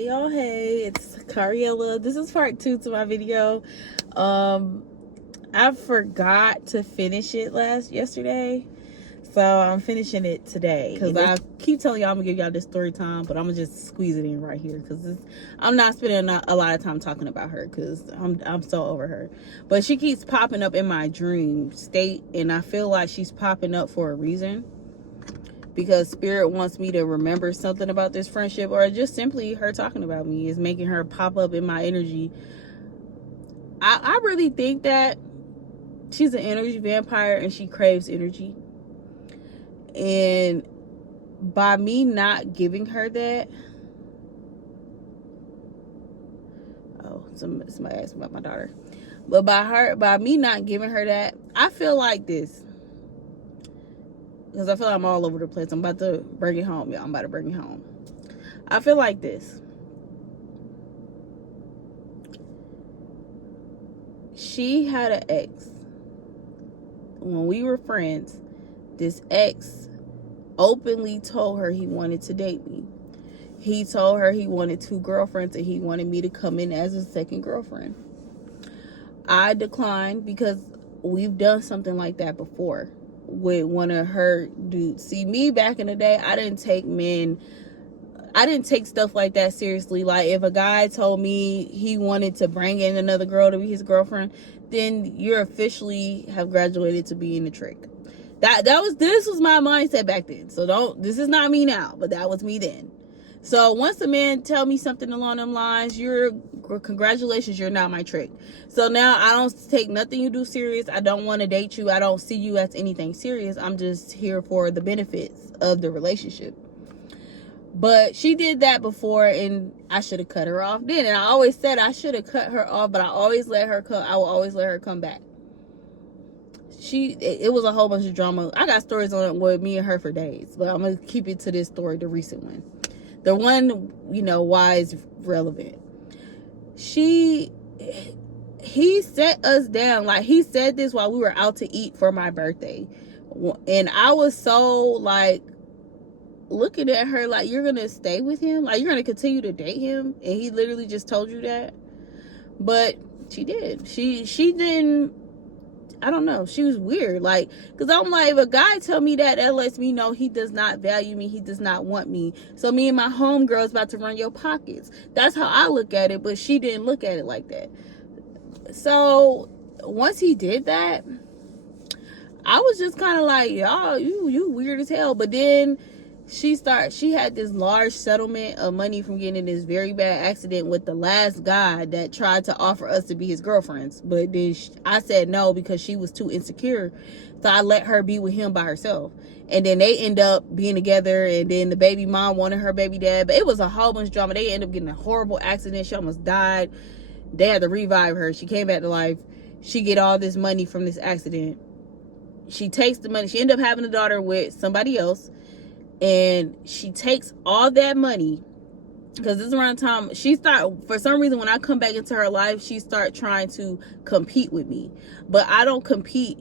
Y'all, hey, it's Cariella. This is part 2 to my video. I forgot to finish it yesterday, so I'm finishing it today. Because I keep telling y'all I'm gonna give y'all this story time, but I'm gonna just squeeze it in right here because I'm not spending a lot of time talking about her because I'm so over her. But she keeps popping up in my dream state, and I feel like she's popping up for a reason. Because spirit wants me to remember something about this friendship, or just simply her talking about me is making her pop up in my energy. I really think that she's an energy vampire and she craves energy. And by me not giving her that, somebody asked me about my daughter. But by me not giving her that, I feel like this. Because I feel like I'm all over the place. I'm about to bring it home, y'all. I'm about to bring it home. I feel like this. She had an ex. When we were friends, this ex openly told her he wanted to date me. He told her he wanted 2 girlfriends and he wanted me to come in as a second girlfriend. I declined because we've done something like that before with one of her dudes. See, me back in the day, I didn't take stuff like that seriously. Like, if a guy told me he wanted to bring in another girl to be his girlfriend, then you're officially have graduated to being a trick. This was my mindset back then. So this is not me now, but that was me then. So once a man tell me something along them lines, congratulations, you're not my trick. So now I don't take nothing you do serious. I don't want to date you. I don't see you as anything serious. I'm just here for the benefits of the relationship. But she did that before, and I should have cut her off then. And I always said I should have cut her off, but I will always let her come back. It was a whole bunch of drama. I got stories on it with me and her for days, but I'm gonna keep it to this story, the recent one. The one, why it's relevant. He set us down. Like, he said this while we were out to eat for my birthday. And I was so, like, looking at her like, you're gonna stay with him? Like, you're gonna continue to date him? And he literally just told you that? But she did. She didn't, I don't know. She was weird. Like, because I'm like, if a guy tell me that lets me know he does not value me. He does not want me. So me and my homegirl's about to run your pockets. That's how I look at it. But she didn't look at it like that. So once he did that, I was just kind of like, y'all, you weird as hell. But then she had this large settlement of money from getting in this very bad accident with the last guy that tried to offer us to be his girlfriends. But then I said no because she was too insecure. So I let her be with him by herself. And then they end up being together. And then the baby mom wanted her baby dad. But it was a whole bunch of drama. They ended up getting a horrible accident. She almost died. They had to revive her. She came back to life. She get all this money from this accident. She takes the money. She ended up having a daughter with somebody else. And she takes all that money, because this is around the time for some reason, when I come back into her life, she start trying to compete with me. But I don't compete.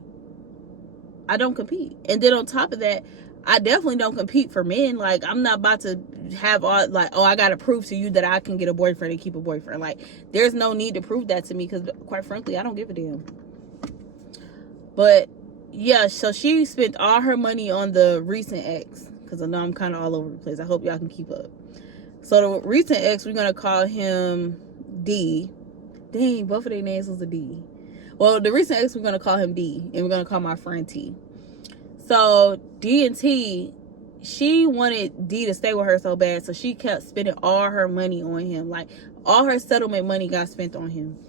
And then on top of that, I definitely don't compete for men. Like, I'm not about to have all, like, oh, I gotta prove to you that I can get a boyfriend and keep a boyfriend. Like, there's no need to prove that to me, because quite frankly, I don't give a damn. But yeah, so she spent all her money on the recent ex, because I know I'm kind of all over the place. I hope y'all can keep up. So the recent ex, we're going to call him D. Dang, both of their names was a D. Well, the recent ex, we're going to call him D. And we're going to call my friend T. So D and T, she wanted D to stay with her so bad. So she kept spending all her money on him. Like, all her settlement money got spent on him.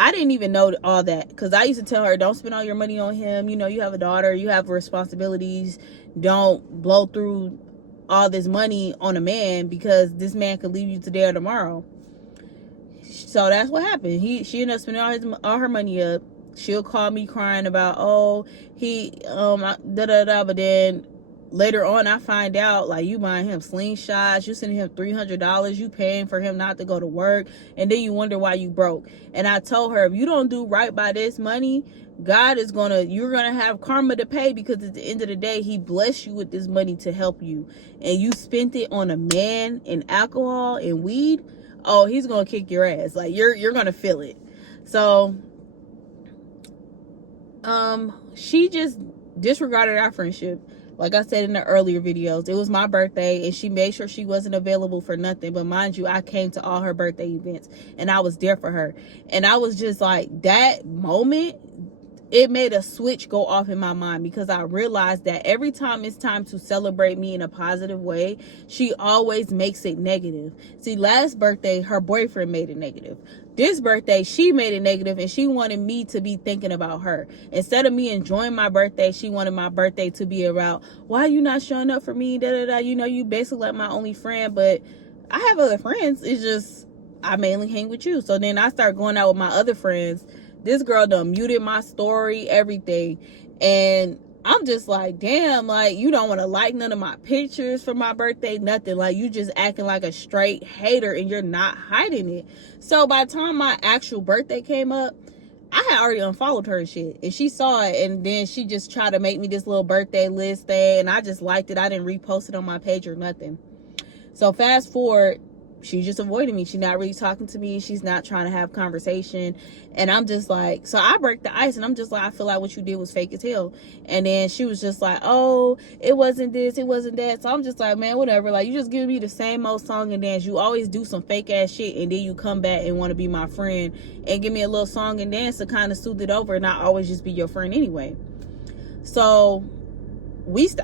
I didn't even know all that, because I used to tell her, don't spend all your money on him. You have a daughter, you have responsibilities. Don't blow through all this money on a man, because this man could leave you today or tomorrow. So that's what happened. She ended up spending all her money up. She'll call me crying about, oh, he but then later on, I find out, like, you buying him slingshots, you sending him $300, you paying for him not to go to work, and then you wonder why you broke. And I told her, if you don't do right by this money, you're gonna have karma to pay, because at the end of the day, he blessed you with this money to help you, and you spent it on a man and alcohol and weed. Oh, he's gonna kick your ass. Like, you're gonna feel it. So she just disregarded our friendship. Like I said in the earlier videos, it was my birthday, and she made sure she wasn't available for nothing. But mind you, I came to all her birthday events, and I was there for her. And I was just like, that moment, it made a switch go off in my mind, because I realized that every time it's time to celebrate me in a positive way, she always makes it negative. See, last birthday, her boyfriend made it negative. This birthday, she made it negative, and she wanted me to be thinking about her. Instead of me enjoying my birthday, she wanted my birthday to be about, why are you not showing up for me? Da da da. You know, you basically like my only friend, but I have other friends. It's just, I mainly hang with you. So then I start going out with my other friends. This girl done muted my story, everything. And I'm just like, damn, like, you don't want to like none of my pictures for my birthday, nothing. Like, you just acting like a straight hater, and you're not hiding it. So by the time my actual birthday came up, I had already unfollowed her and shit. And she saw it, and then she just tried to make me this little birthday list thing. And I just liked it. I didn't repost it on my page or nothing. So fast forward, she's just avoiding me. She's not really talking to me. She's not trying to have conversation. And I'm just like, so I break the ice, and I'm just like, I feel like what you did was fake as hell. And then she was just like, oh, it wasn't this, it wasn't that. So I'm just like, man, whatever. Like, you just give me the same old song and dance. You always do some fake ass shit, and then you come back and want to be my friend and give me a little song and dance to kind of soothe it over, and not always just be your friend anyway. So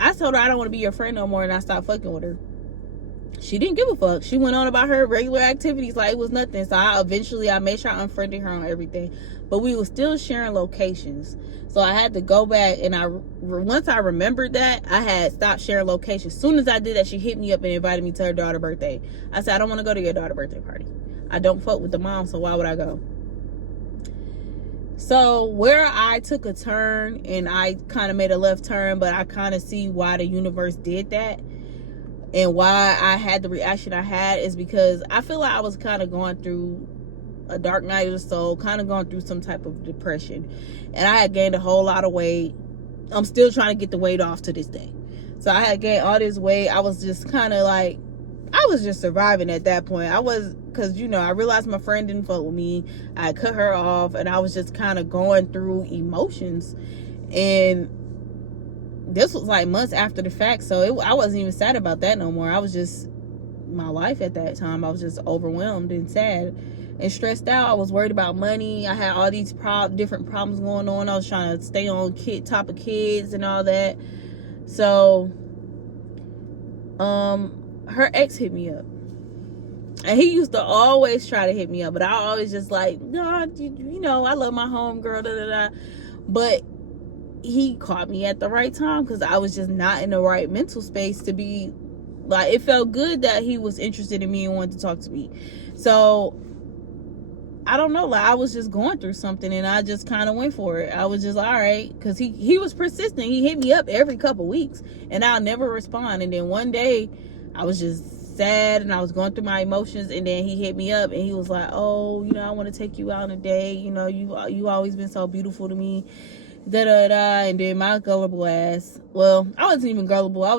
I told her I don't want to be your friend no more, and I stopped fucking with her. She didn't give a fuck. She went on about her regular activities like it was nothing. So I made sure I unfriended her on everything. But we were still sharing locations. So I had to go back, and once I remembered that, I had stopped sharing locations. As soon as I did that, she hit me up and invited me to her daughter's birthday. I said, I don't want to go to your daughter's birthday party. I don't fuck with the mom, so why would I go? So where I took a turn, and I kind of made a left turn, but I kind of see why the universe did that. And why I had the reaction I had is because I feel like I was kind of going through a dark night of the soul, kind of going through some type of depression. And I had gained a whole lot of weight. I'm still trying to get the weight off to this day. So I had gained all this weight. I was just kind of like, I was just surviving at that point. Because, you know, I realized my friend didn't fuck with me. I cut her off, and I was just kind of going through emotions. And this was like months after the fact, so I wasn't even sad about that no more. I was just, my life at that time, I was just overwhelmed and sad and stressed out. I was worried about money. I had all these different problems going on. I was trying to stay on top of kids and all that. So her ex hit me up, and he used to always try to hit me up, but I always just like, no, you know, I love my home girl, da da da. But he caught me at the right time, because I was just not in the right mental space to be like, it felt good that he was interested in me and wanted to talk to me. So I don't know, like, I was just going through something, and I just kind of went for it. I was just, all right, because he was persistent. He hit me up every couple weeks, and I'll never respond. And then one day I was just sad, and I was going through my emotions, and then he hit me up, and he was like, oh, you know, I want to take you out on a date. You know, you always been so beautiful to me, da da da. And then my gullible ass, well, I wasn't even gullible, I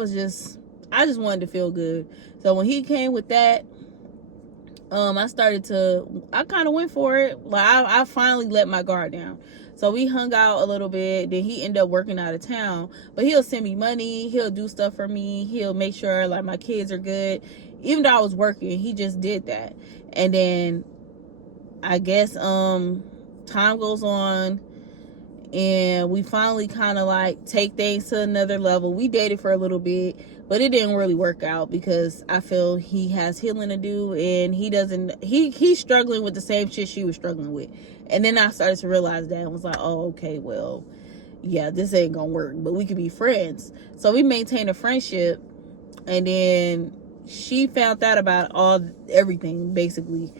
just wanted to feel good. So when he came with that, I kind of went for it. Like, I finally let my guard down. So we hung out a little bit. Then he ended up working out of town, but he'll send me money, he'll do stuff for me, he'll make sure like my kids are good. Even though I was working, he just did that. And then I guess time goes on, and we finally kind of like take things to another level. We dated for a little bit, but it didn't really work out, because I feel he has healing to do, and he's struggling with the same shit she was struggling with. And then I started to realize that, and was like, oh, okay, well, yeah, this ain't gonna work, but we could be friends. So we maintained a friendship, and then she found out about everything, basically.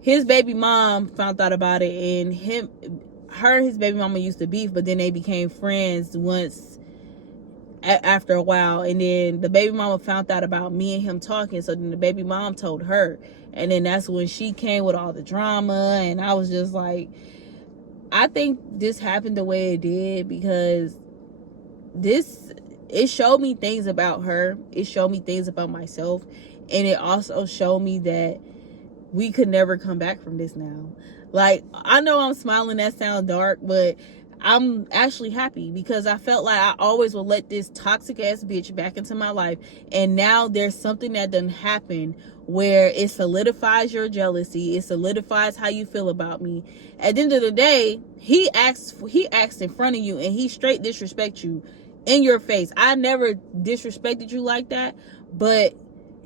His baby mom found out about it, and his baby mama used to beef, but then they became friends once after a while, and then the baby mama found out about me and him talking, so then the baby mom told her, and then that's when she came with all the drama. And I was just like, I think this happened the way it did because it showed me things about her, it showed me things about myself, and it also showed me that we could never come back from this now. Like, I know I'm smiling, that sounds dark, but I'm actually happy because I felt like I always would let this toxic ass bitch back into my life, and now there's something that done happened where it solidifies your jealousy, it solidifies how you feel about me. At the end of the day, he acts in front of you, and he straight disrespect you in your face. I never disrespected you like that, but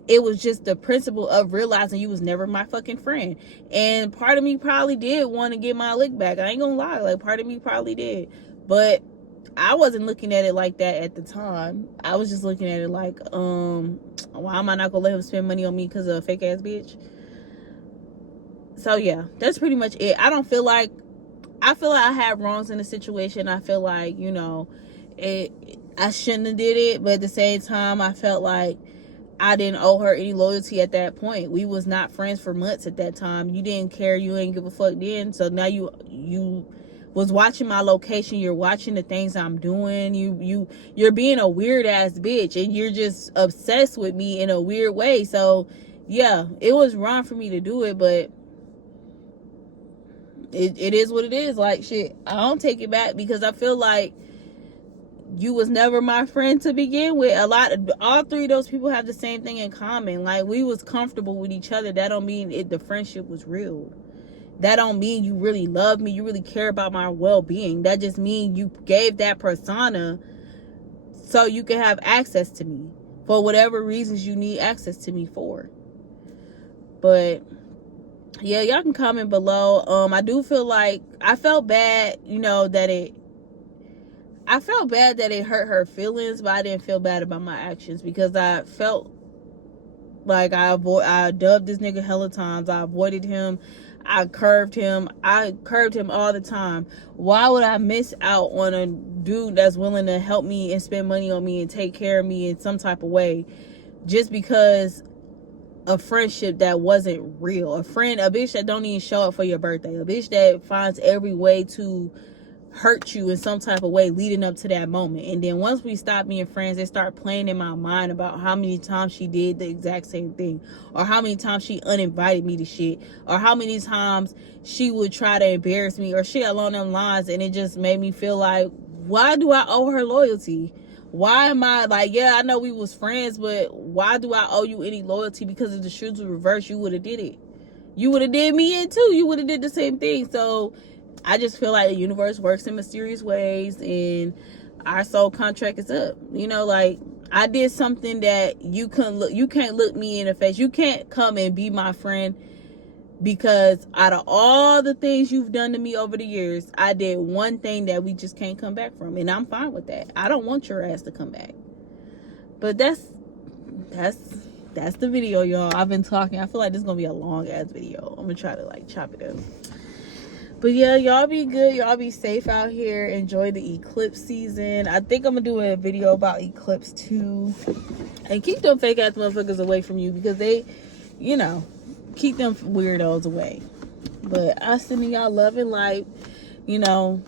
it was just the principle of realizing you was never my fucking friend. And part of me probably did want to get my lick back. I ain't gonna lie, like, part of me probably did, but I wasn't looking at it like that at the time. I was just looking at it like, why am I not gonna let him spend money on me because of a fake ass bitch? So yeah, that's pretty much it. I feel like I had wrongs in the situation. I feel like, you know, I shouldn't have did it, but at the same time, I felt like I didn't owe her any loyalty at that point. We was not friends for months at that time. You didn't care. You ain't give a fuck then. So now you was watching my location. You're watching the things I'm doing. You're being a weird ass bitch, and you're just obsessed with me in a weird way. So yeah, it was wrong for me to do it, but it is what it is. Like, shit, I don't take it back because I feel like you was never my friend to begin with. All three of those people have the same thing in common. Like, we was comfortable with each other. That don't mean the friendship was real. That don't mean you really love me, you really care about my well-being. That just means you gave that persona so you can have access to me for whatever reasons you need access to me for. But yeah, y'all can comment below. I do feel like I felt bad, you know, that it hurt her feelings, but I didn't feel bad about my actions because I felt like I dubbed this nigga hella times. I avoided him. I curved him all the time. Why would I miss out on a dude that's willing to help me and spend money on me and take care of me in some type of way just because a friendship that wasn't real? A bitch that don't even show up for your birthday, a bitch that finds every way to hurt you in some type of way leading up to that moment. And then once we stop being friends, they start playing in my mind about how many times she did the exact same thing, or how many times she uninvited me to shit, or how many times she would try to embarrass me or shit along them lines. And it just made me feel like, why do I owe her loyalty? Why am I like, yeah, I know we was friends, but why do I owe you any loyalty? Because if the shoes were reversed, you would have did it. You would have did me in too. You would have did the same thing. So I just feel like the universe works in mysterious ways, and our soul contract is up. You know, like, I did something that you can't look me in the face. You can't come and be my friend because out of all the things you've done to me over the years, I did one thing that we just can't come back from, and I'm fine with that. I don't want your ass to come back. But that's the video, y'all. I've been talking. I feel like this is gonna be a long ass video. I'm gonna try to like chop it up. But yeah, y'all be good. Y'all be safe out here. Enjoy the eclipse season. I think I'm gonna do a video about eclipse too. And keep them fake ass motherfuckers away from you because they, you know, keep them weirdos away. But I sending y'all love and light. You know,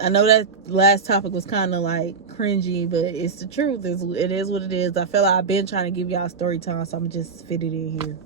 I know that last topic was kind of like cringy, but it's the truth. It is what it is. I feel like I've been trying to give y'all story time, so I'm just fit it in here.